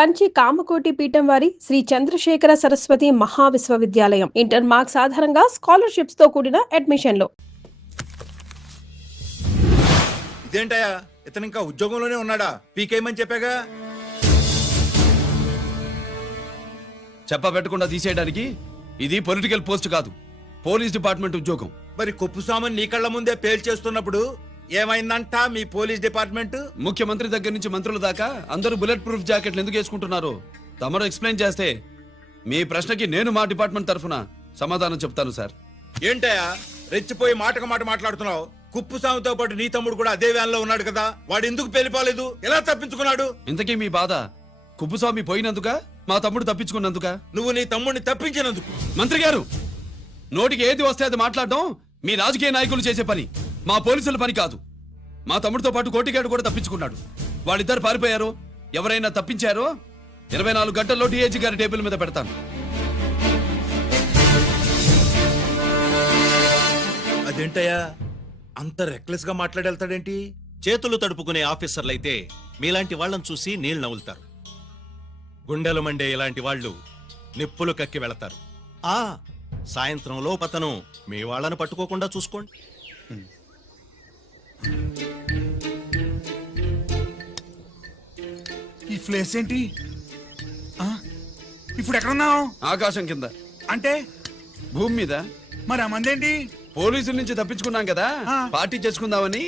కంచి కామకోటి పీఠం వారి Shri Chandrasekhara Saraswati మహావిశ్వవిద్యాలయం inter marks ఆధారంగా స్కాలర్షిప్స్ తో కూడిన అడ్మిషన్లు. ఇదేంటయ్యా, ఇతను ఇంకా ఉద్యోగంలోనే ఉన్నాడా? పీకేయమని చెప్పాగా. చెప్పబెట్టకుండా తీసేయడానికి ఇది పొలిటికల్ పోస్ట్ కాదు, పోలీస్ డిపార్ట్మెంట్ ఉద్యోగం. మరి కొప్పుసామని నీ కళ్ళ ముందే పేల్చేస్తున్నప్పుడు ఏమైందంట మీ పోలీస్ డిపార్ట్మెంట్? ముఖ్యమంత్రి దగ్గర నుంచి మంత్రుల దాకా అందరూ బుల్లెట్ ప్రూఫ్ జాకెట్లు ఎందుకు వేసుకుంటున్నారు తమరు ఎక్స్ప్లెయిన్ చేస్తే మీ ప్రశ్నకి నేను మా డిపార్ట్మెంట్ తరఫున సమాధానం చెప్తాను సార్. ఏంటయ్యా రెచ్చిపోయి మాటకు మాట మాట్లాడుతున్నావు? కుప్పుసామితో పాటు నీ తమ్ముడు కూడా అదే వ్యాన్ లో ఉన్నాడు కదా, వాడు ఎందుకు పేలిపోలేదు? ఎలా తప్పించుకున్నాడు? ఇంతకీ మీ బాధ కుప్పుస్వామి పోయినందుక, మా తమ్ముడు తప్పించుకున్నందుక? నువ్వు నీ తమ్ముడిని తప్పించినందుకు. మంత్రి గారు, నోటికి ఏది వస్తే అది మాట్లాడడం మీ రాజకీయ నాయకులు చేసే పని, మా పోలీసుల పని కాదు. మా తమ్ముడితో పాటు కోటిగాడు కూడా తప్పించుకున్నాడు. వాళ్ళిద్దరు పారిపోయారు. ఎవరైనా తప్పించారో 24 గంటల్లో డిఐజీ గారి టేబుల్ మీద పెడతాను. అదేంటయ్యా అంత రెక్లెస్ గా మాట్లాడేళ్తాడేంటి? చేతులు తడుపుకునే ఆఫీసర్లైతే మీలాంటి వాళ్ళని చూసి నీళ్లు నవ్వులుతారు. గుండెలు మండే ఇలాంటి వాళ్ళు నిప్పులు కక్కి వెళతారు. సాయంత్రంలో పతను మీ వాళ్ళను పట్టుకోకుండా చూసుకోండి. ఈ ప్లేస్ ఏంటి? ఇప్పుడు ఎక్కడున్నావు? ఆకాశం కింద. అంటే భూమి మీద. మరి ఆ మందేంటి? పోలీసుల నుంచి తప్పించుకున్నాం కదా, పార్టీ చేసుకుందామని.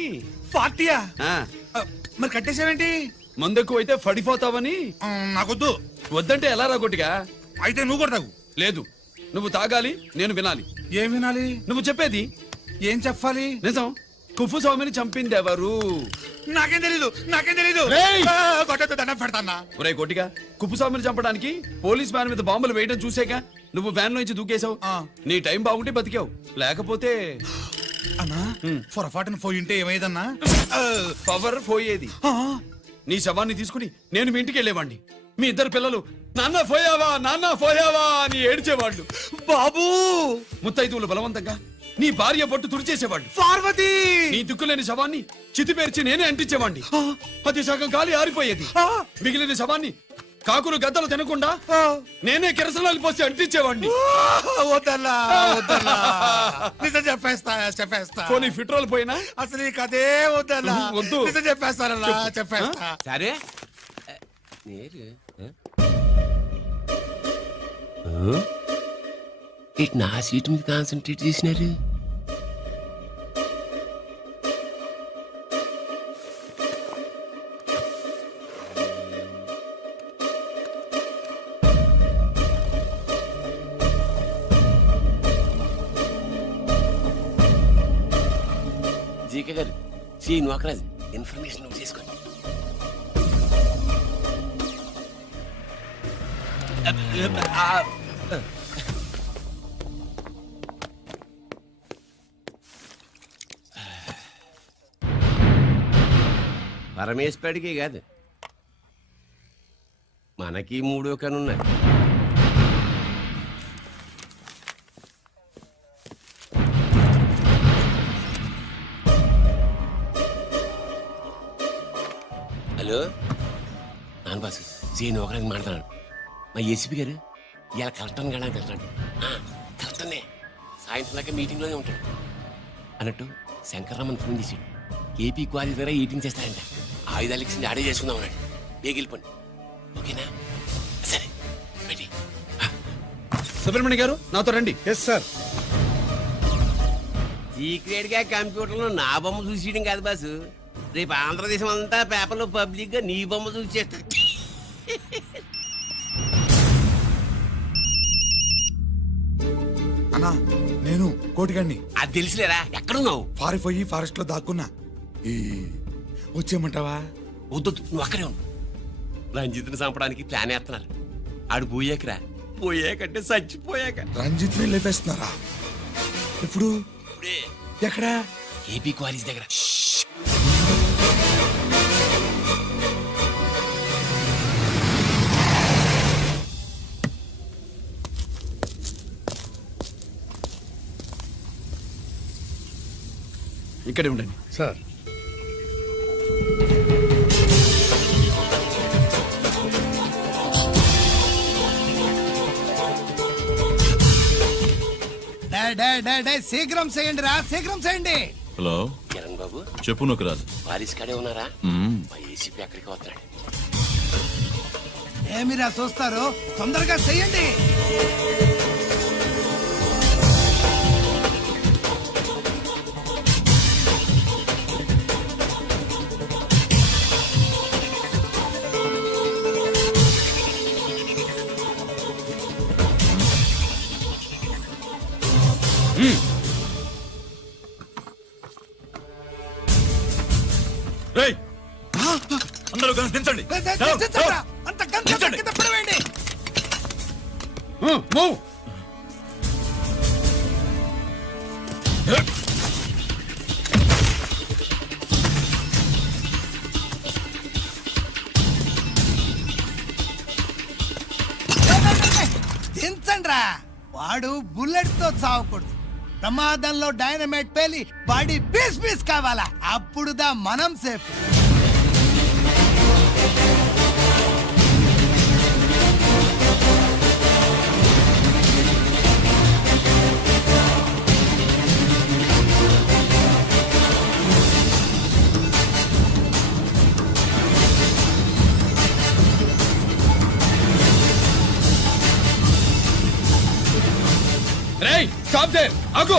పార్టీయా? ఆ, మరి కట్టేసావేంటి? మందెక్కువ అయితే పడిపోతావని. నాకొద్దు. వద్దంటే ఎలా రాగొట్టిగా? అయితే నువ్వు కూడా తాగు. లేదు, నువ్వు తాగాలి, నేను వినాలి. ఏం వినాలి? నువ్వు చెప్పేది. ఏం చెప్పాలి? నిజం. కుప్పుస్వామిని చంపింది ఎవరు? నాకేం తెలీదు, నాకేం తెలీదు. రేయ్! కొట్టొద్దు, దండం పెడతానా. ఒరే కొట్టిగా, కుప్పుస్వామిని చంపడానికి పోలీస్ వ్యాన్ మీద బాంబులు వేయడం చూసాక నువ్వు వ్యాన్ నుంచి దూకేశావు. నీ టైం బాగుంటే బతికావు, లేకపోతే అన్నా పొరపాటున పోయింటే ఏమైందన్నా? పవర్ పోయేది. నీ శవాన్ని తీసుకుని నేను మీ ఇంటికి వెళ్ళేవాడిని. మీ ఇద్దరు పిల్లలు నాన్న పోయావా, నాన్న పోయావా అని ఏడ్చేవాళ్ళు. బాబు ముత్తైదువులు బలవంతంగా నీ భార్య పట్టు తుడిచేసేవాళ్ళు. పార్వతి నీ దిక్కులేని శవాన్ని చితిపేర్చి నేనే అంటించేవాడిని. అది సగం గాలి ఆరిపోయేది. మిగిలిన శవాన్ని కాకులు గద్దలు తినకుండా నేనే కిరసనాలు పోసి అంటించేవాడిని. వద్దన్నా, వద్దన్నా. నిజం చెప్పేస్తా, చెప్పేస్తా. పోనీ ఫిట్రోల్ పోయినా అసలు ఈ కథే వద్దన్నా. వద్దు. నిజం చెప్పేస్తానన్నా, చెప్పేస్తా. సరే ఇటు నా సీటు మీద కాన్సన్ట్రేట్ చేసినారు. జీకే గారు, సి నోకరాజు ఇన్ఫర్మేషన్ నువ్వు చేసుకోండి. పరమేశ్వరుడికి కాదు, మనకి 3 కనున్నాయి. హలో నాన్న బాసు, సీని ఒకరికి మాట్లాడుతున్నాడు. మా ఏసీపీ గారు ఇలా కలెక్టర్ని వెళ్ళడానికి వెళ్తాడు. కలెక్టర్నే సాయంత్రం దాకా మీటింగ్లోనే ఉంటాడు అన్నట్టు. శంకర్రామన్ ఫోన్ చేసాడు. ఏపీ క్వారీ ద్వారా ఈటింగ్ చేస్తారంట. ఆయుధాలు ఇచ్చింది ఆడే చేసుకుందాం అన్నాడు. బేగిలిపోండి, ఓకేనా? సరే రెడీ. సుబ్రహ్మణ్య గారు నాతో రండి. Yes sir. సీక్రెట్ గా కంప్యూటర్లో నా బొమ్మ చూసేయడం కాదు బాసు, రేపు ఆంధ్రదేశం అంతా పేపర్లో పబ్లిక్ గా నీ బొమ్మ చూసేస్తారు. అన్నా నేను కోటిగాడిని. అది తెలిసిలేరా? ఎక్కడున్నావు? పారిపోయి ఫారెస్ట్ లో దాక్కున్నా. వచ్చేయమంటావా? వద్దు, నువ్వు అక్కడే ఉండు. రంజిత్ని చంపడానికి ప్లాన్ వేస్తున్నారు. ఆడు పోయాకరా, పోయాకంటే చచ్చిపోయాక. రంజిత్ ని లేపేస్తున్నారా? ఇప్పుడు ఇప్పుడే ఎక్కడా? ఏపీ క్వారీస్ దగ్గర. ఇక్కడే ఉండండి సార్. శీఘ్రం చేయండి రా, శీఘ్రం చేయండి. హలో కిరణ్ బాబు చెప్పు నొకరాజు. వారిస్ కాడే ఉన్నారా? మా ఏసీపీ అక్కడికి వస్తున్నాడు. ఏమిరా చూస్తారు, తొందరగా చెయ్యండి. రేయ్, అందరూ కలిసి దించండి. అంత గంట కింద పడవేయండి. మూవ్. దించండి రా. వాడు బుల్లెట్ తో చావకూడదు. ప్రమాదంలో డైనమైట్ పేలి బాడీ పీస్ పీస్ కావాలా, అప్పుడుదా మనం సేఫ్. రేయ్ స్టాప్ దేర్, ఆగు.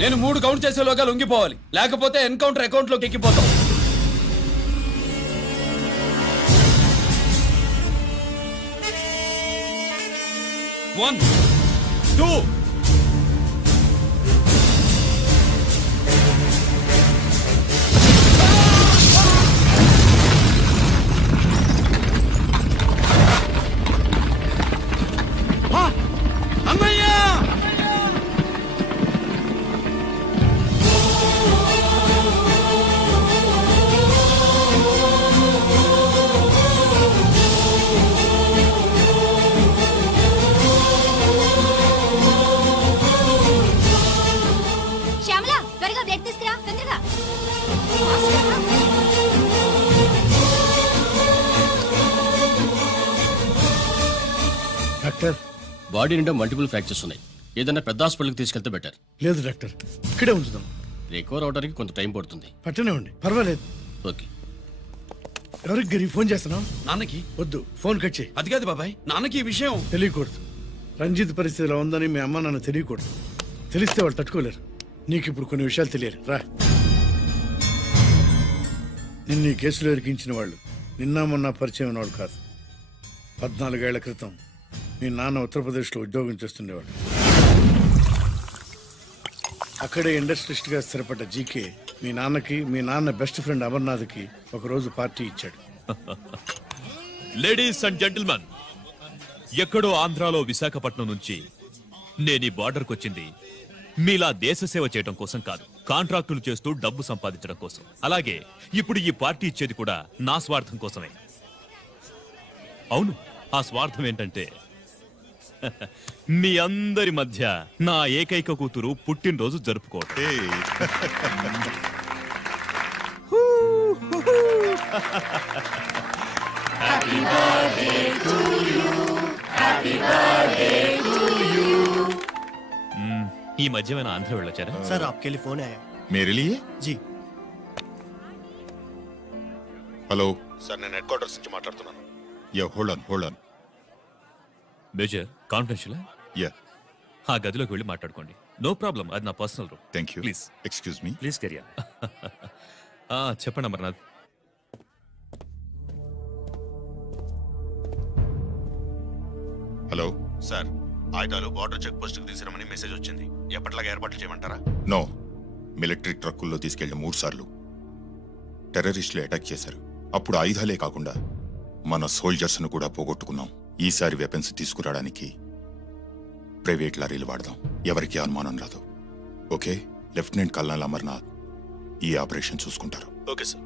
నేను 3 కౌంట్ చేసేలోగా లొంగిపోవాలి, లేకపోతే ఎన్కౌంటర్ అకౌంట్ లోకి ఎక్కిపోతాం. 1 2 శ్యామల, త్వరగా బ్లడ్ తీసుకురా, తొందరగా. డాక్టర్ బాడీ నిండా మల్టిపుల్ ఫ్రాక్చర్స్ ఉన్నాయి. ఏదైనా పెద్ద హాస్పిటల్కి తీసుకెళ్తే బెటర్. లేదు డాక్టర్, ఇక్కడే ఉంచుదాం. రికవర్ అవడానికి కొంత టైం పడుతుంది. పట్టనివ్వండి, పర్వాలేదు. ఓకే. ఎవరికి గిరి ఫోన్ చేస్తున్నావు? నాన్నకి. వద్దు, ఫోన్ కట్ చేయి. అది కాదు బాబాయ్, నాన్నకి ఈ విషయం తెలియకూడదు. రంజిత్ పరిస్థితిలో ఉందని మీ అమ్మ నాన్న తెలియకూడదు. తెలిస్తే వాళ్ళు తట్టుకోలేరు. నీకు ఇప్పుడు కొన్ని విషయాలు తెలియాలి. రా. నిన్ను ఈ కేసులో ఇరికించిన వాళ్ళు నిన్న మొన్న పరిచయం ఉన్న వాళ్ళు కాదు. 14 ఏళ్ల క్రితం మీ నాన్న ఉత్తరప్రదేశ్లో ఉద్యోగం చేస్తుండేవాడు. అక్కడే ఇండస్ట్రియలిస్ట్గా స్థిరపడ్డ జీకే మీ నాన్నకి, మీ నాన్న బెస్ట్ ఫ్రెండ్ అమర్నాథ్కి ఒకరోజు పార్టీ ఇచ్చాడు. లేడీస్ అండ్ జెంటిల్మెన్, ఎక్కడో ఆంధ్రాలో విశాఖపట్నం నుంచి నేను ఈ బార్డర్కి వచ్చింది మీలా దేశ సేవ చేయడం కోసం కాదు, కాంట్రాక్టులు చేస్తూ డబ్బు సంపాదించడం కోసం. అలాగే ఇప్పుడు ఈ పార్టీ ఇచ్చేది కూడా నా స్వార్థం కోసమే. అవును, ఆ స్వార్థం ఏంటంటే మీ అందరి మధ్య నా ఏకైక కూతురు పుట్టినరోజు జరుపుకోవటం. ఈ మధ్యమైన ఆంధ్ర వెళ్ళొచ్చారా? సార్ आपके लिए फोन आया. मेरे लिए? जी. హలో సార్, నేను హెడ్ క్వార్టర్స్ నుంచి మాట్లాడుతున్నాను. Yeah, hold on. Major, confidential? Yeah, ఆ గదిలోకి వెళ్ళి మాట్లాడుకోండి. నో ప్రాబ్లం, అది నా personal room. Thank you. Please excuse me. Please career. చెప్పండి అమర్నాథ్. హలో సార్, ఆయుధాలు బార్డర్ చెక్ పోస్ట్ కి తీసుకురమని మెసేజ్ వచ్చింది. ఎప్పటిలాగా ఏర్పాట్లు చేయమంటారా? నో. మిలిటరీ ట్రక్కుల్లో తీసుకెళ్లిన 3 సార్లు టెర్రరిస్టులు అటాక్ చేశారు. అప్పుడు ఆయుధాలే కాకుండా మన సోల్జర్స్ ను కూడా పోగొట్టుకున్నాం. ఈసారి వెపన్స్ తీసుకురావడానికి ప్రైవేట్ లారీలు వాడదాం. ఎవరికి అనుమానం రాదు. ఓకే? లెఫ్టినెంట్ కల్నల్ అమర్నాథ్ ఈ ఆపరేషన్ చూసుకుంటారు. Okay sir.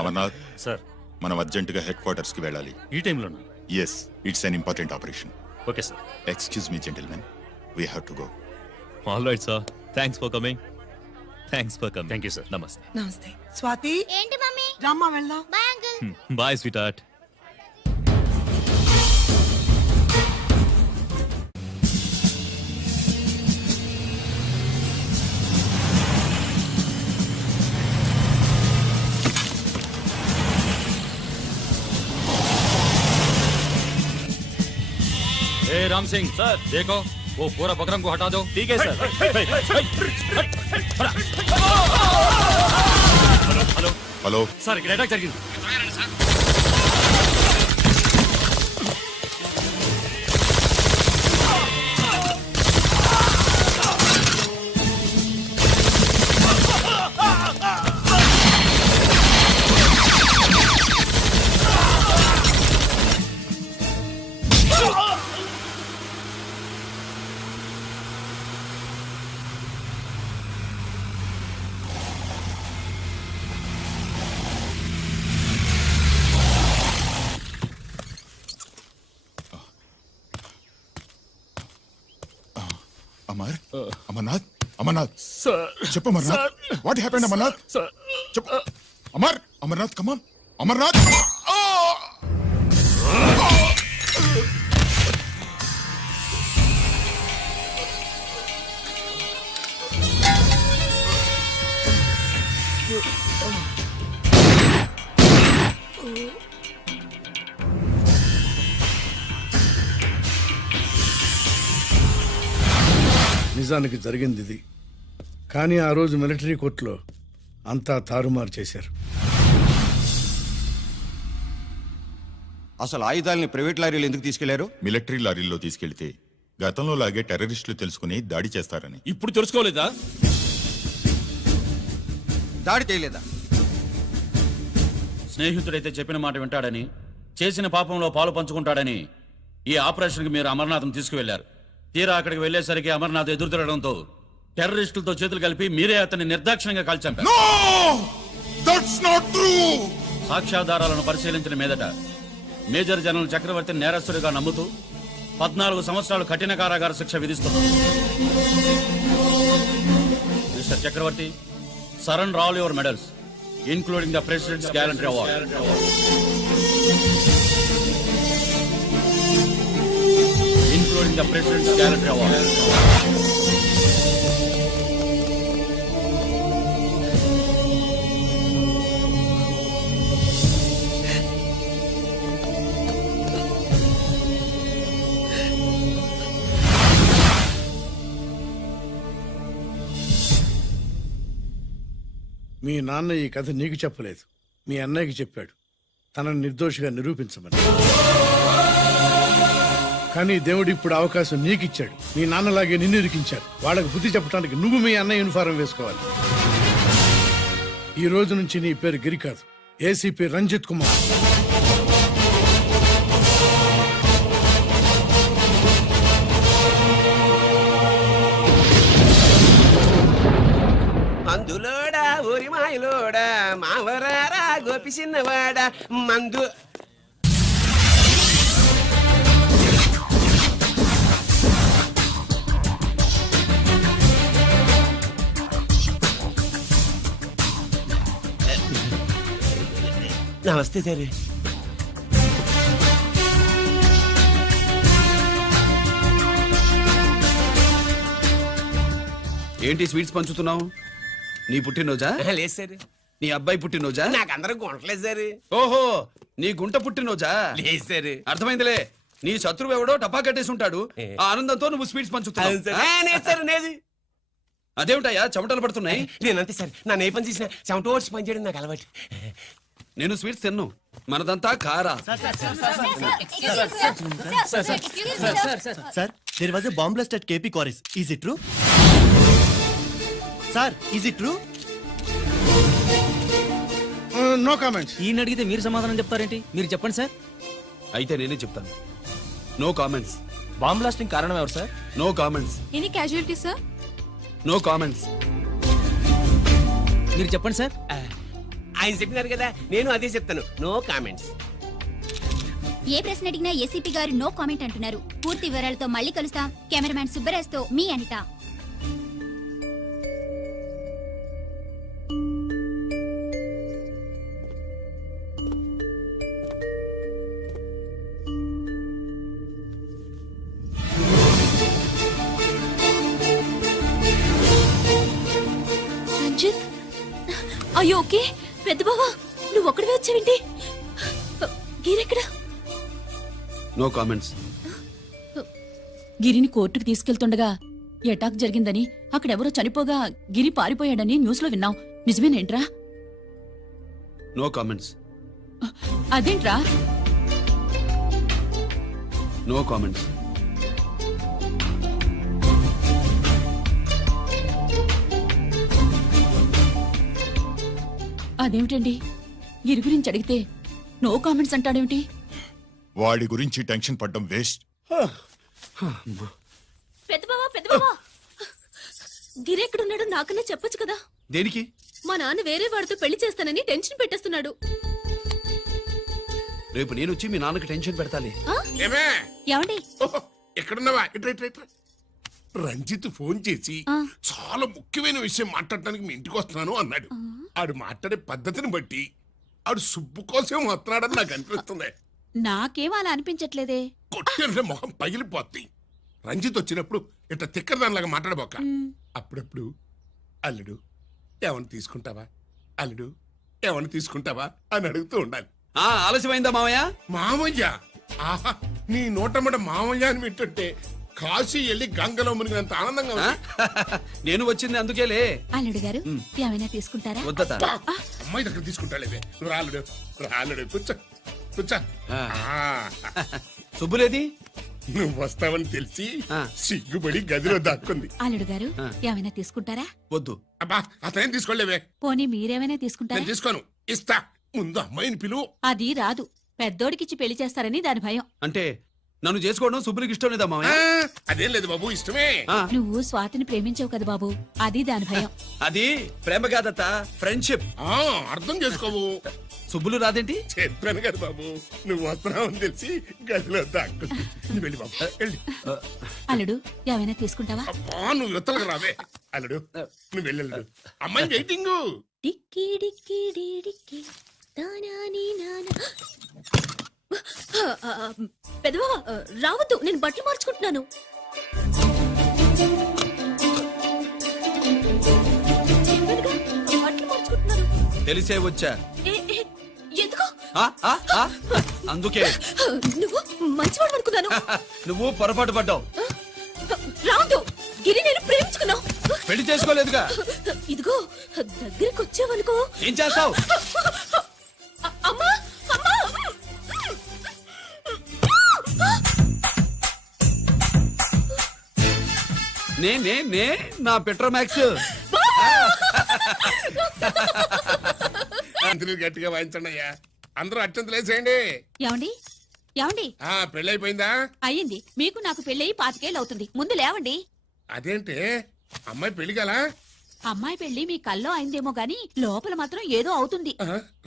అమర్నాథ్ సార్, మనం అర్జెంటుగా హెడ్ క్వార్టర్స్ కి వెళ్ళాలి. ఈ టైంలోనా? Yes, it's an important operation. Okay sir. Excuse me gentlemen, we have to go. All right sir, thanks for coming. Thanks for coming. Thank you, sir. నమస్తే. నమస్తే స్వాతి ఏంటి mummy రమ్మా వెళ్దాం. Bye uncle. Bye sweetheart. Ram Singh sir देखो वो पूरा बकरम को हटा दो. ठीक है सर. हेलो హలో सर ఇక్కడ అటాక్ జరిగింది. అమర్ అమర్నాథ్ అమర్నాథ్ చెప్పు అమర్నాథ్ వాట్ హ్యాపెండ్ అమర్నాథ్ చెప్పు అమర్ అమర్నాథ్ కమాన్ అమర్నాథ్ నిజానికి జరిగింది ఇది. కానీ ఆ రోజు మిలిటరీ కోర్టులో అంతా తారుమారు చేశారు. అసలు ఆయుధాలని ప్రైవేట్ లారీలు ఎందుకు తీసుకెళ్లారు? మిలిటరీ లారీల్లో తీసుకెళ్తే గతంలో లాగే టెర్రరిస్టులు తెలుసుకుని దాడి చేస్తారని. ఇప్పుడు తెలుసుకోలేదా? దాడి చేయలేదా? స్నేహితుడైతే చెప్పిన మాట వింటాడని, చేసిన పాపంలో పాలు పంచుకుంటాడని ఈ ఆపరేషన్కి మీరు అమర్నాథ్ని తీసుకువెళ్లారు. తీరా అక్కడికి వెళ్లేసరికి అమర్నాథ్ ఎదురు తిరగడంతో టెర్రరిస్టులతో చేతులు కలిపి మీరే అతన్ని నిర్దాక్షిణ్యంగా కాల్చారు. No! That's not true! సాక్ష్యాధారాలను పరిశీలించిన మీదట మేజర్ జనరల్ చక్రవర్తి నేరస్తుడిగా నమ్ముతూ 14 సంవత్సరాలు కఠిన కారాగార శిక్ష విధిస్తున్నారు. Mister Chakravarthy, surrender all your medals including the president's gallantry award. Including the President's Gallantry Award. మీ నాన్న ఈ కథ నీకు చెప్పలేదు, మీ అన్నయ్యకి చెప్పాడు, తనని నిర్దోషిగా నిరూపించమని. కానీ దేవుడు ఇప్పుడు అవకాశం నీకు ఇచ్చాడు. మీ నాన్నలాగే నిన్ను ఇరికించారు. వాళ్ళకు బుద్ధి చెప్పడానికి నువ్వు మీ అన్న యూనిఫారం వేసుకోవాలి. ఈ రోజు నుంచి నీ పేరు గిరి కాదు, ఏసీపీ రంజిత్ కుమార్. మందులోడా ఊరి మాయలోడా మావరారా గోపి చిన్నవాడా మందు. నమస్తే సార్. ఏంటి స్వీట్స్ పంచుతున్నావు? నీ పుట్టినరోజా? లేదు సార్. నీ అబ్బాయి పుట్టినరోజా? నాకు అందరూ గుంటలేదు సార్. ఓహో, నీ గుంట పుట్టినరోజా? లేదు సార్. అర్థమైందిలే. నీ శత్రువు ఎవడో టపా కట్టేసి ఉంటాడు. ఆ ఆనందంతో నువ్వు స్వీట్స్ పంచుతున్నావు. అదేమిటయ్యా చెమటలు పడుతున్నాయి? నేనంతే సార్. నన్ను ఏ పని చేసినా చెమట ఓడ్చి పని చేయడం నాకు అలవాటు. నేను స్వీట్స్ తిన్ను, మనదంతా కారా. Sir, there was a bomb blast at KP Quarries. Is it true? Sir, is it true? No comments. ఈయన అడిగితే మీరు సమాధానం చెప్తారేంటి? మీరు చెప్పండి సార్. అయితే నేనే చెప్తాను. No comments. బాంబ్ బ్లాస్టింగ్ కారణం ఎవరు sir? No comments. Any casualty sir? No comments. మీరు చెప్పండి సార్. ఆయన చెప్పినారు కదా, నేను అదే చెప్తాను. No comments. ఏ ప్రశ్న అడిగినా ఏసీపీ గారు నో కామెంట్ అంటున్నారు. పూర్తి వివరాలతో మళ్ళీ కలుస్తాం. కెమెరామ్యాన్ సుబ్బరాజ్ తో మీ అనిత. అయ్యో ఓకే పెద్ద బావా నువ్వు ఒక్కడివే వచ్చావేంటి గిరెక్కడ నో కామెంట్స్. గిరిని కోర్టుకు తీసుకెళ్తుండగా ఎటాక్ జరిగిందని అక్కడెవరో చనిపోగా గిరి పారిపోయాడని న్యూస్ లో విన్నాం నిజమేనేంట్రా? No comments. అదేంట్రా? No comments. అదేమిటండి గిరి గురించి అడిగితే నో కామెంట్స్ అంటాడేమిటి? వాడి గురించి టెన్షన్ పడ్డం వేస్ట్. పెద్దబావా గిరి ఎక్కడున్నాడో నాకన్నా చెప్పొచ్చు కదా. దేనికి? మా నాన్న వేరే వాడితో పెళ్లి చేస్తానని టెన్షన్ పెట్టేస్తున్నాడు. రేపు నేను వచ్చి మీ నాన్నకి టెన్షన్ పెడతాలి. ఏమే ఏమండి ఎక్కడున్నావా? ఇట్రా ఇట్రా ఇట్రా. రంజిత్ ఫోన్ చేసి చాలా ముఖ్యమైన విషయం మాట్లాడటానికి మీ ఇంటికి వస్తున్నాను అన్నాడు. ఆడు మాట్లాడే పద్ధతిని బట్టి ఆడు సుబ్బు కోసం వస్తున్నాడని నాకు అనిపిస్తుంది. నాకేం అలా అనిపించట్లేదే. కొట్టే మొహం పగిలిపోద్ది. రంజిత్ వచ్చినప్పుడు ఇట్లా తిక్కదానిలాగా మాట్లాడబోక. అప్పుడప్పుడు అల్లుడు ఏమన్నా తీసుకుంటావా, అల్లుడు ఏమన్నా తీసుకుంటావా అని అడుగుతూ ఉండాలి. ఆలస్యమైందా మామయ్య? మామయ్య ఆహా, నీ నోటమ్మట మామయ్య అని వింటుంటే కాశీ వెళ్ళి గంగలో మునిగినంత ఆనందంగా ఉంది. నేను వచ్చింది అందుకేలే. అల్లుడు గారు ఏమైనా తీసుకుంటారా? వద్దట. అమ్మాయి దగ్గర తీసుకుంటాలేవే. నువ్వు రాలుడు రాలుడు కూర్చో కూర్చో. సుబ్బులేది? నువ్వు వస్తావని తెలిసి సిగ్గుపడి గదిలో దాక్కుంది. అల్లుడు గారు ఏమైనా తీసుకుంటారా? వద్దు. అబ్బా అతనేం తీసుకోలేవే. పోనీ మీరేమైనా తీసుకుంటారా? నేను తీసుకోను, ఇస్తా. ముందు అమ్మాయిని పిలువు. అది రాదు. పెద్దోడికిచ్చి పెళ్లి చేస్తారని దాని భయం. అంటే నన్ను చేసుకోవడం సుబ్బులకి ఇష్టం లేదా మామయ్య? అదేం లేదు బాబు, ఇష్టమే. నువ్వు స్వాతిని ప్రేమించావు కదా బాబు, అది దాని భయం. అది ప్రేమ కాదత్త, ఫ్రెండ్షిప్. అర్థం చేసుకోవు. సుబ్బులు రాదేంటి? చెప్పాను కదా బాబు, నువ్వు వస్తున్నావని తెలిసి గదిలో దాక్కుంది. నువ్వు వెళ్ళి బాబు వెళ్ళి. అల్లుడు ఏమైనా తీసుకుంటావా? అబ్బా నువ్వు యువతలకు రావే. అల్లుడు నువ్వు వెళ్ళడు, అమ్మాయి వెయిటింగ్. డిక్కి డిక్కి డిక్కి దానాని నానా. పెద్దవా రావద్దు, నేను బట్టలు మార్చుకుంటున్నాను. బట్టలు మార్చుకుంటున్నాను. తెలిసే వచ్చా. ఎందుకు? అందుకే. నువ్వు మంచివాడు అనుకున్నాను. నువ్వు పొరపాటు పడ్డావు. రావద్దు, గిరి నేను ప్రేమించుకున్నావు. పెళ్లి చేసుకోలేదుగా. ఇదిగో దగ్గరికి వచ్చావనుకో. ఏం చేస్తావు? అమ్మా అమ్మా. నే నా పెట్రోమాక్స్. గట్టిగా వాయించండి అయ్యా. అందరూ అత్యంత లేసేయండి. ఏమండి ఏమండి? పెళ్ళైపోయిందా? అయ్యింది. మీకు నాకు పెళ్ళయి 5 ఏళ్ళు అవుతుంది. ముందు లేవండి. అదేంటి అమ్మాయి పెళ్లి గలా? అమ్మాయి పెళ్లి మీ కల్లో అయిందేమో గాని లోపల మాత్రం ఏదో అవుతుంది.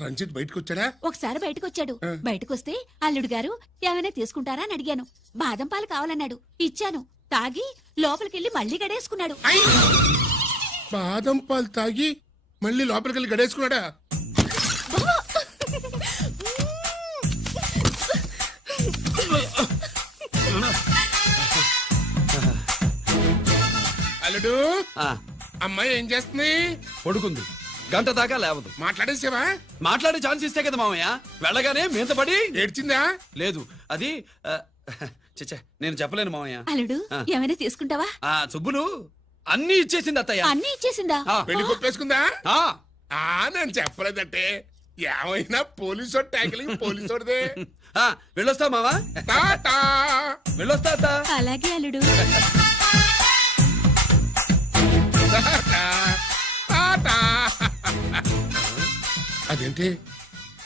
రంజిత్ బయటకు వచ్చాడా? ఒకసారి బయటకొచ్చాడు. బయటకొస్తే అల్లుడు గారు ఏమైనా తీసుకుంటారా అని అడిగాను. బాదం పాలు కావాలన్నాడు. ఇచ్చాను. తాగి లోపలికెళ్ళి మళ్ళీ గడేసుకున్నాడు. బాదం పాలు తాగి మళ్ళీ లోపలికెళ్ళి గడేసుకున్నాడా? అల్లుడు అమ్మాయి ఏం చేస్తుంది? పడుకుంది. గంట దాకా లేవదు. మాట్లాడేసావా? మాట్లాడే ఛాన్స్ ఇస్తే కదా మామయ్య. వెళ్ళగానే మీద పడి ఏడ్చిందా? లేదు, అది చచ్చా నేను చెప్పలేను మామయ్య. అల్లుడు ఏమైనా తీసుకుంటావా? సుబ్బులు అన్ని ఇచ్చేసింది అత్తయ్య. అన్ని ఇచ్చేసిందా? పెళ్లి కొప్పేసుకుందా? నేను చెప్పలేదంటే ఏమైనా పోలీసు ట్యాకిలింగ్ పోలీసుడే. వెళ్ళొస్తా మావా. వెళ్ళొస్తా అత్త. అలాగే అల్లుడు. అదేంటి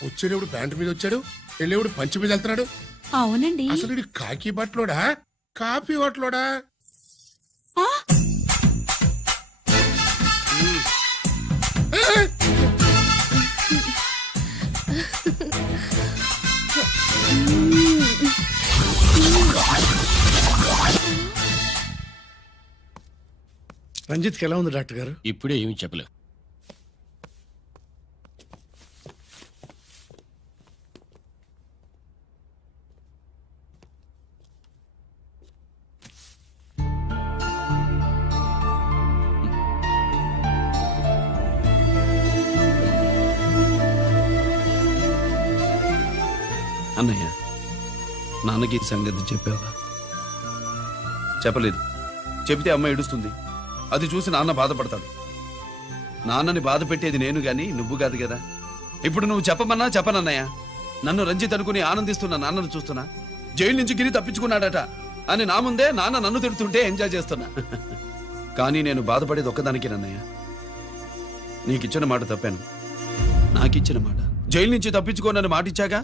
వచ్చేటప్పుడు ప్యాంటు మీద వచ్చాడు, వెళ్ళేవాడు పంచి మీద వెళ్తున్నాడు? అవునండి. అసలు కాకి బట్టలోడా కాఫీ బట్టలోడా? రంజిత్కి ఎలా ఉంది డాక్టర్ గారు? ఇప్పుడే ఏమి చెప్పలేదు. అన్నయ్య నాన్నకి ఈ సంగతి చెప్పావా? చెప్పలేదు. చెబితే అమ్మ ఏడుస్తుంది. అది చూసి నాన్న బాధపడతాడు. నాన్నని బాధ పెట్టేది నేను గాని నువ్వు కాదు కదా. ఇప్పుడు నువ్వు చెప్పమన్నా చెప్పనన్నయ్య. నన్ను రంజిత్ అనుకుని ఆనందిస్తున్న నాన్నను చూస్తున్నా. జైలు నుంచి గిరి తప్పించుకున్నాడట అని నా ముందే నాన్న నన్ను తిడుతుంటే ఎంజాయ్ చేస్తున్నా. కానీ నేను బాధపడేది ఒక్కదానికేనన్నయ్య. నీకిచ్చిన మాట తప్పాను. నాకిచ్చిన మాట జైలు నుంచి తప్పించుకోనని మాట ఇచ్చాగా,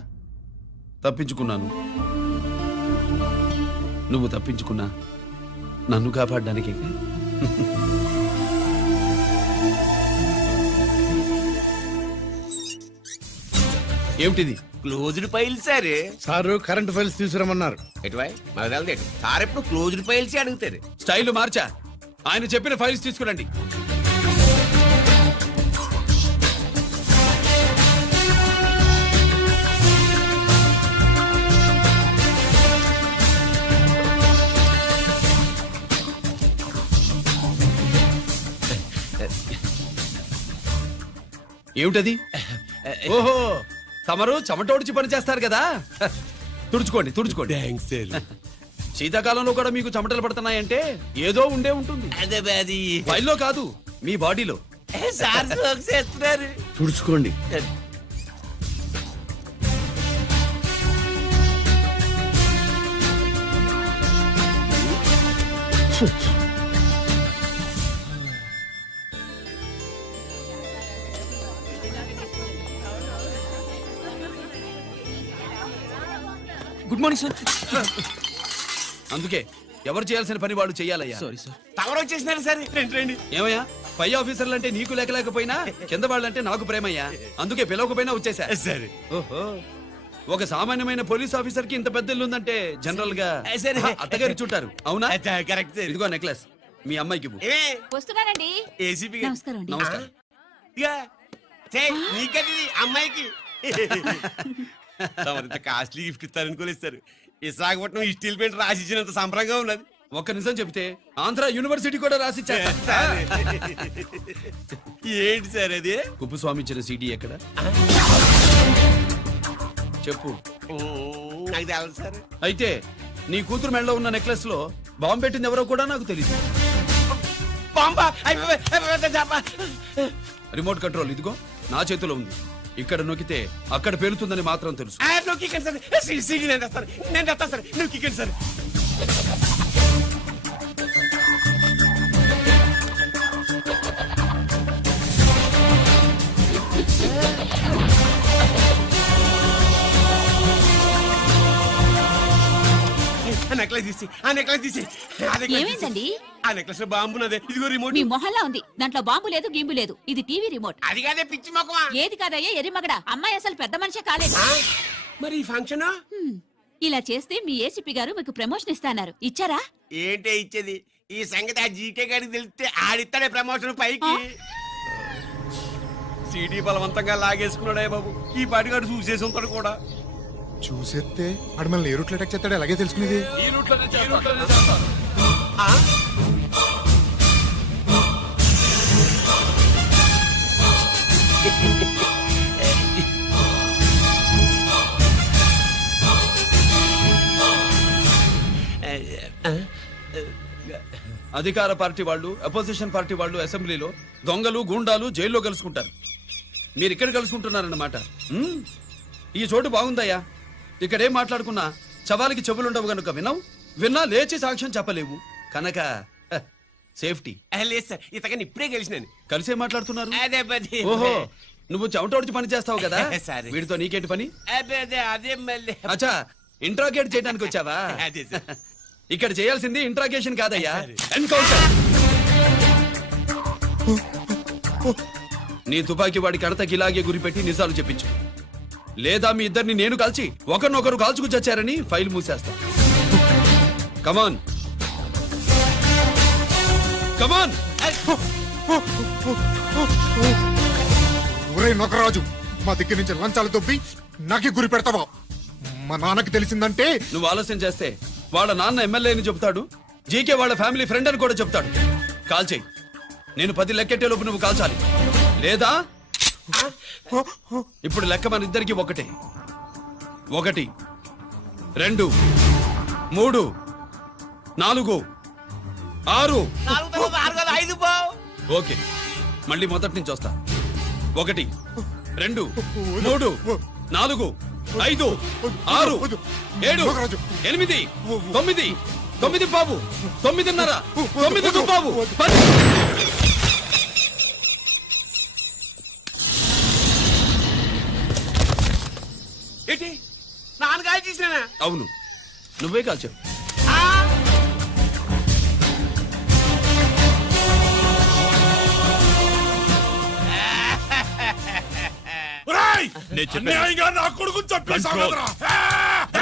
తప్పించుకున్నాను. నువ్వు తప్పించుకున్నా నన్ను కాపాడడానికి. ఏమిటిది? Closed file sir. Sir current files తీసుకురమ్మన్నారు. ఎటువై మనకు తెలదు. సార్ ఎప్పుడు క్లోజ్డ్ ఫైల్స్ అడుగుతారు. స్టైల్ మార్చా. ఆయన చెప్పిన ఫైల్స్ తీసుకురండి. ఏమిటది? ఓహో, తమరు చెమటోడ్చి పని చేస్తారు కదా. తుడుచుకోండి తుడుచుకోండి. శీతాకాలంలో కూడా మీకు చెమటలు పడుతున్నాయంటే ఏదో ఉండే ఉంటుంది. ఫైల్లో కాదు, మీ బాడీలో. సార్ చేస్తున్నారు. తుడుచుకోండి. Good morning sir. అందుకే ఎవరు చేయాల్సిన పని వాళ్ళు చెయ్యాలయ్యా. Sorry sir. తమరు వచ్చేసినారు సార్. రండి రండి. ఏమయ్యా, పై ఆఫీసర్లు అంటే నీకు లేకపోయినా కింద వాళ్ళంటే నాకు ప్రేమయ్యా. అందుకే పిలవకపోయినా వచ్చేసా. సరే. ఓహో, ఒక సామాన్యమైన పోలీస్ ఆఫీసర్ కి ఇంత పెద్ద ఇల్లు ఉందంటే జనరల్ గా అత్తగారి చుట్టారు. అవునా? Correct sir. ఇదిగో నెక్లెస్ మీ అమ్మాయికి ఇవ్వు. వస్తున్నానండి. ఏసీపీ నమస్కారం అండి. నమస్కారం. నీకది అమ్మాయికి తమరింత కాస్ట్లీ గిఫ్ట్ ఇస్తారనుకోలేదు సార్. విశాఖపట్నం ఈ స్టీల్ పెయింట్ రాసి ఇచ్చినంత సంబరంగా ఉన్నది. ఒక్క నిజం చెప్తే ఆంధ్ర యూనివర్సిటీ కూడా రాసిచ్చా. ఏంటి సార్ అది? కుప్పస్వామి ఇచ్చిన సీడీ ఎక్కడ చెప్పు. నాకు తెలదు సార్. అయితే నీ కూతురు మెడలో ఉన్న నెక్లెస్ లో బాంబు పెట్టింది ఎవరో కూడా నాకు తెలియదు. బాంబా! రిమోట్ కంట్రోల్ ఇదిగో నా చేతిలో ఉంది. ఇక్కడ నొక్కితే అక్కడ పేలుతుందని మాత్రం తెలుసు. నేను తెస్తాను సార్. నువ్వు కిక్కండి సార్. నెక్లెస్ తీసి ఏమైందండి? ఆ నెక్లెస్ లో బాంబు ఉన్నదే. ఇదిగో రిమోట్. మీ మొహల్లా ఉంది. దాంట్లో బాంబు లేదు, గింబు లేదు. ఇది టీవీ రిమోట్. అది కాదే పిచ్చి మొక్కమా. ఏది కాదయ్యా ఎరిమగడ. అమ్మాయి అసలు పెద్ద మనిషే కాలేదు. మరి ఈ ఫంక్షన్ ఇలా చేస్తే మీ ఏసీపీ గారు మీకు ప్రమోషన్ ఇస్తాన్నారు. ఇచ్చారా? ఏంటే ఇచ్చేది? ఈ సంగతి ఆ జీకే గారికి తెలిస్తే ఆడిస్తాడే ప్రమోషన్ పైకి. సీడీ బలవంతంగా లాగేసుకున్నాడే బాబు. ఈ పాటిగాడు చూసేసి ఉంటాడు కూడా. చూసేస్తే అడు మనల్ని ఏ రూట్లో అటాక్ చేస్తాడో అలాగే తెలుసుకునేది. ఈ రూట్లోనే చేస్తాను. అధికార పార్టీ వాళ్ళు, అపోజిషన్ పార్టీ వాళ్ళు అసెంబ్లీలో, దొంగలు గూండాలు జైల్లో కలుసుకుంటారు. మీరు ఇక్కడ కలుసుకుంటున్నారన్నమాట. ఈ చోటు బాగుందయ్యా. ఇక్కడేం మాట్లాడుకున్నా చవాలికి చెవులుండవు గనుక విన్నా లేచి సాక్ష్యం చెప్పలేవు కనుక సేఫ్టీ. లేదు సార్, ఇతగాని ఇప్పుడే కలిసినాను. కలిసే మాట్లాడుతున్నారు. అదే ఓహో, నువ్వు చెమటోడ్చి పని చేస్తావు కదా. సరే. వీడితో నీకేంటి పని? అదే మళ్ళీ. అచ్చా, ఇంట్రాగేట్ చేయడానికి వచ్చావా? అదే సార్. ఇక్కడ చేయాల్సింది ఇంట్రాగేషన్ కాదయ్యా, ఎన్కౌంటర్. నీ తుపాకీ వాడి కడతకి ఇలాగే గురిపెట్టి నిజాలు చెప్పించు. లేదా మీ ఇద్దరిని నేను కాల్చి ఒకరినొకరు కాల్చుకు చచ్చారని ఫైల్ మూసేస్తా. కమాన్ కమాన్. ఒరే నొకరాజు, మా దగ్గర నుంచి లంచాలు దొబ్బి నాకే గురి పెడతావా? మా నాన్నకి తెలిసిందంటే నువ్వు ఆలస్యం చేస్తే వాళ్ళ నాన్న ఎమ్మెల్యే అని చెప్తాడు, జీకే వాళ్ళ ఫ్యామిలీ ఫ్రెండ్ అని కూడా చెప్తాడు. కాల్చేయి. నేను 10 లెక్కెట్టే లోపు నువ్వు కాల్చాలి. లేదా ఇప్పుడు లెక్క మన ఇద్దరికి ఒకటే. 1 2 3 4 6 ఓకే మళ్ళీ మొదటి నుంచి వస్తా 1 2 3 4 5 6 7 8 9 9 బాబు 9:30 9 బాబు 10. ఏంటి నాన్నగారు చేసినా అవును నువ్వే కాల్చావు. ఒరేయ్! నేను చెప్పాను. అన్యాయంగా నా కొడుకుని చంపేశావు Control. కదరా?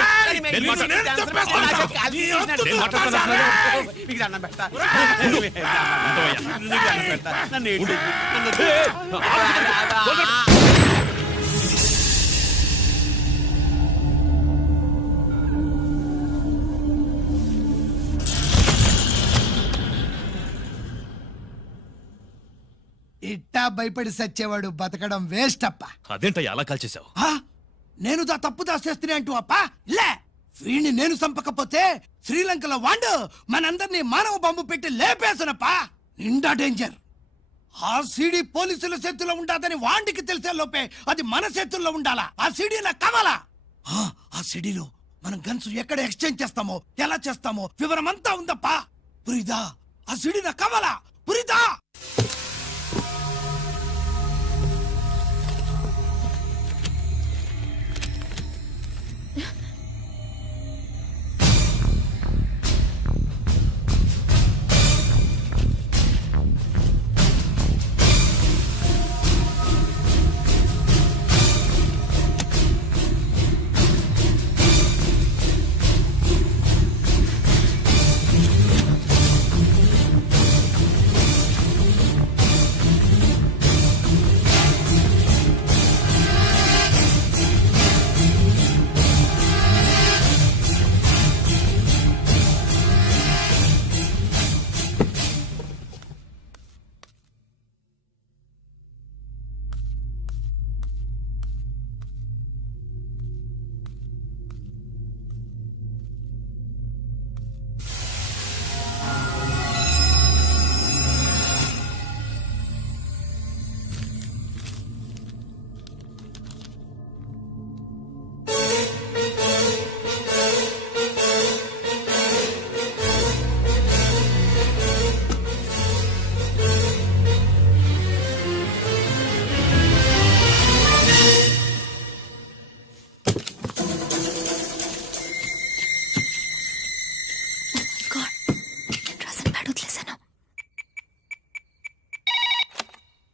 ఏయ్! నేను నిన్ను నేను చంపేస్తాను. నీ అంతు నేను చూస్తాను. ఇట్టా భయపడి సచ్చేవాడు బతకడం వేస్ట్ అప్ప. అదేంటయ్యా అలా కాల్చేశావు? ఆ? నేను తప్పు దాచేస్తున్నా అంటూ అప్ప లే వీణ్ణి నేను చంపకపోతే శ్రీలంకలో వాండు మనందరినీ మానవ బాంబు పెట్టి లేపేసనప్పా. నిండా డేంజర్. ఆ సీడీ పోలీసుల చేతుల్లో ఉండాదని వాండికి తెలిసే లోపే అది మన చేతుల్లో ఉండాలా. ఆ సీడీ నాకు కావాలా. ఆ సీడీలో మనం గన్స్ ఎక్కడ ఎక్స్చేంజ్ చేస్తామో ఎలా చేస్తామో వివరం అంతా ఉందప్పా. పురిదా ఆ సీడీ నాకు కావాలా. పురిదా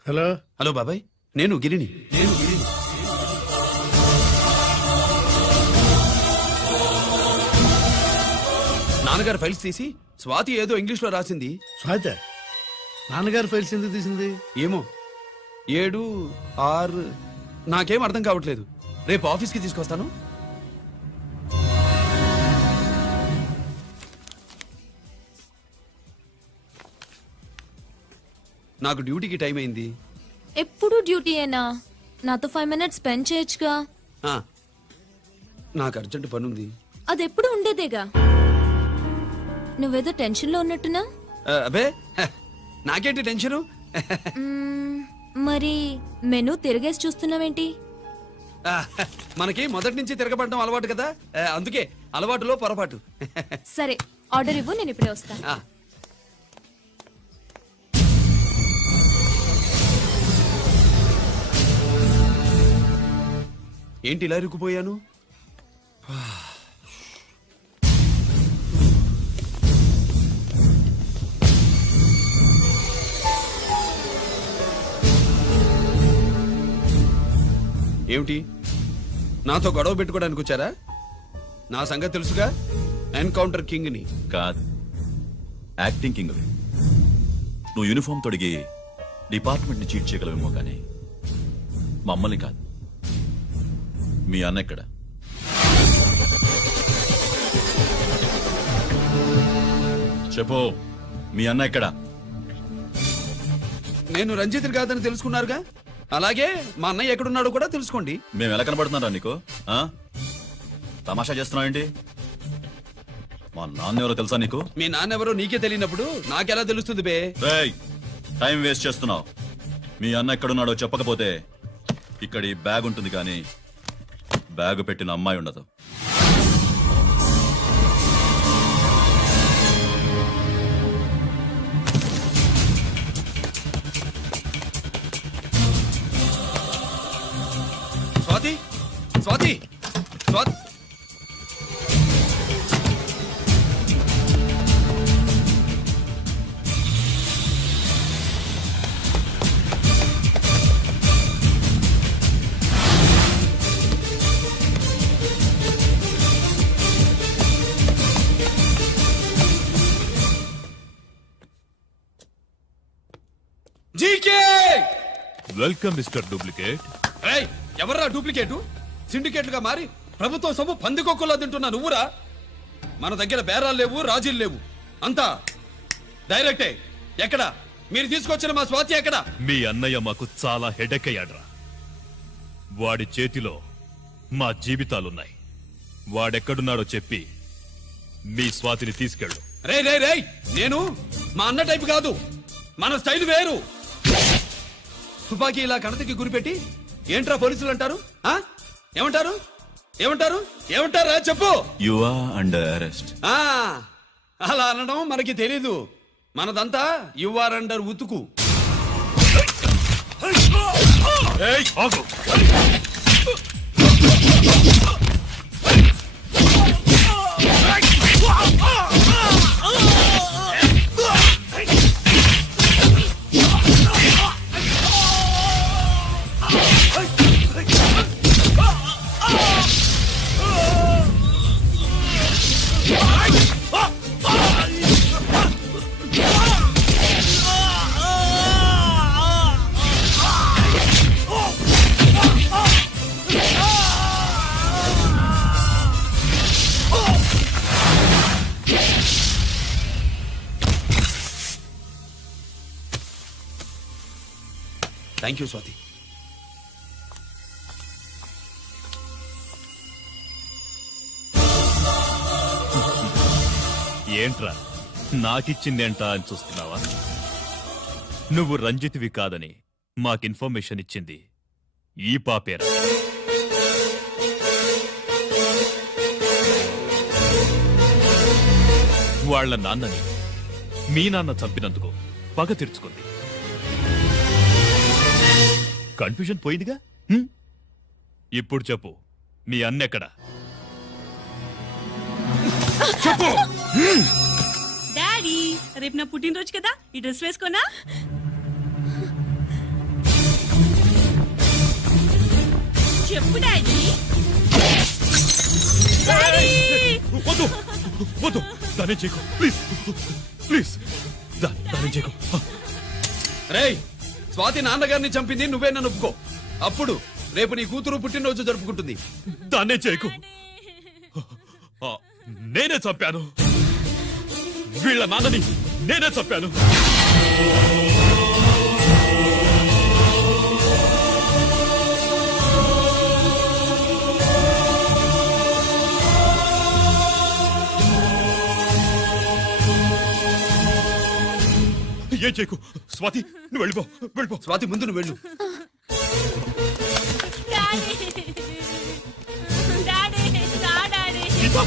హలో హలో బాబాయ్ నేను గిరిని. నాన్నగారు ఫైల్స్ తీసి స్వాతి ఏదో ఇంగ్లీష్ లో రాసింది. స్వాతి నాన్నగారు ఫైల్స్ ఎందుకు తీసింది? ఏమో 7 6 నాకేం అర్థం కావట్లేదు. రేపు ఆఫీస్కి తీసుకొస్తాను. నాకు డ్యూటీకి టైం అయింది. ఎప్పుడు డ్యూటీయేనా? నాతో 5 minutes స్పెండ్ చేయొచ్చుగా. ఆ, నాకు అర్జెంట్ పని ఉంది. అది ఎప్పుడు ఉండేదేగా. నువ్వేదో టెన్షన్లో ఉన్నట్టున్నా. అబే నాకేంటి టెన్షను? మరి మెనూ తిరిగేసి చూస్తున్నావేంటి? మనకి మొదటి నుంచి తిరగబడడం అలవాటు కదా, అందుకే అలవాటులో పొరపాటు. సరే ఆర్డర్ ఇవ్వు, నేను ఇప్పుడే వస్తాను. ఏంటి ఇలా ఇరుక్కుపోయాను? ఏమిటి నాతో గొడవ పెట్టుకోవడానికి వచ్చారా? నా సంగతి తెలుసుగా, ఎన్కౌంటర్ కింగ్ ని. కాదు, యాక్టింగ్ కింగ్. నువ్వు యూనిఫామ్ తొడిగి డిపార్ట్మెంట్ ని చీట్ చేయగలవేమో కానీ మమ్మల్ని కాదు. మీ అన్న ఎక్కడ? చెప్పు, మీ అన్న ఎక్కడ? నేను రంజిత్ కాదని తెలుసుకున్నారుగా, అలాగే మా అన్నయ్య ఎక్కడున్నాడో కూడా తెలుసుకోండి. మేము ఎలా కనబడుతున్నారా నీకు? తమాషా చేస్తున్నావు ఏంటి? మా నాన్న ఎవరో తెలుసా నీకు? మీ నాన్నెవరో నీకే తెలియనప్పుడు నాకెలా తెలుస్తుంది బే? రేయ్, టైం వేస్ట్ చేస్తున్నావు. మీ అన్న ఎక్కడున్నాడో చెప్పకపోతే ఇక్కడ ఈ బ్యాగ్ ఉంటుంది కానీ బ్యాగ్ పెట్టిన అమ్మాయి ఉండదు. Swathi Swathi Swathi GK welcome mister duplicate. రేయ్, ఎవర్రా డూప్లికేటు? సిండికేట్లుగా మారి ప్రభుత్వం సొమ్ము పందికొక్కులా తింటున్నా నువ్వురా? మన దగ్గర బేరాలు లేవు, రాజీలు లేవు, అంతా డైరెక్టే. ఎక్కడ మీరు తీసుకొచ్చిన మా స్వాతి ఎక్కడ? మీ అన్నయ్య మాకు చాలా హెడెక్ అయ్యాడ్రా. వాడి చేతిలో మా జీవితాలున్నాయి. వాడెక్కడున్నాడో చెప్పి మీ స్వాతిని తీసుకెళ్ళు. రే రే రేయ్, నేను మా అన్న టైపు కాదు, మన స్టైల్ వేరు. తుపాకీ ఇలా కణతికి గురిపెట్టి ఏంట్రా పోలీసులు అంటారు? ఆ? ఏమంటారు ఏమంటారు ఏమంటారా చెప్పు. You are under arrest. ఆ, అలా అనడం మనకి తెలీదు. మనదంతా యువర్ అండర్ ఉతుకు. ఏయ్, ఆగు. Thank you Swati. ఏంట్రా నాకిచ్చిందేంట అని చూస్తున్నావా? నువ్వు రంజిత్వి కాదని మాకు ఇన్ఫర్మేషన్ ఇచ్చింది ఈ పాపేరా. వాళ్ళ నాన్నని మీ నాన్న చంపినందుకు పగ తీర్చుకుంది. కన్ఫ్యూజన్ పోయిందిగా. ఇప్పుడు చెప్పు, మీ అన్నెక్కడా? చెప్పు. డాడీ, రేపు నా పుట్టినరోజు కదా, ఈ డ్రెస్ వేసుకోనా? చెప్పు డాడీ. వద్దు వద్దు, దానే చేయకు ప్లీజ్ ప్లీజ్, దానే చేయకు. రేయ్, స్వాతి నాన్నగారిని చంపింది నువ్వే నన్ను ఒప్పుకో. అప్పుడు రేపు నీ కూతురు పుట్టినరోజు జరుపుకుంటుంది. దాన్నే చేయకు. నేనే చంపాను, వీళ్ళ నాన్నని నేనే చంపాను. ఏం చేయకు స్వాతి, నువ్వు వెళ్ళిపో వెళ్ళిపో. స్వాతి, ముందు నువ్వు వెళ్ళు. Daddy daddy daddy Sita,